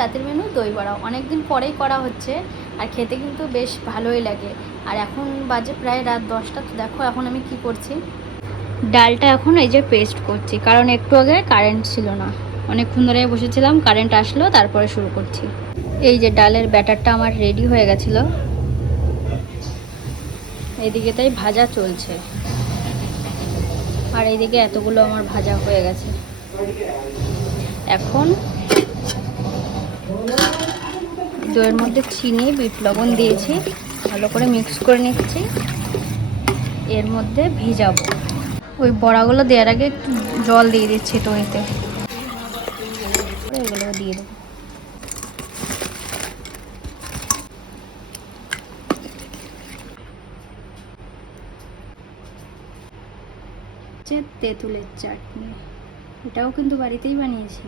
রাতের মেনু দই বড়া, অনেকদিন পরেই করা হচ্ছে আর খেতে কিন্তু বেশ ভালোই লাগে। আর এখন বাজে প্রায় রাত 10টা। তো দেখো এখন আমি কি করছি, ডালটা এখন এই যে পেস্ট করছি, কারণ একটু আগে কারেন্ট ছিল না, অনেকক্ষণ ধরে বসেছিলাম, কারেন্ট আসলো তারপরে শুরু করছি। এই যে ডালের ব্যাটারটা আমার রেডি হয়ে গেছিলো, এইদিকে তাই ভাজা চলছে আর এইদিকে এতগুলো আমার ভাজা হয়ে গেছে। এখন দইয়ের মধ্যে চিনি বিট লবণ দিয়েছি, ভালো করে মিক্স করে নিচ্ছি, এর মধ্যে ভিজাবো। ওই বড়াগুলো দেওয়ার আগে একটু জল দিয়ে দিচ্ছি দইতে, এগুলো দিয়ে দেবো। তেঁতুলের চাটনি, এটাও কিন্তু বাড়িতেই বানিয়েছি।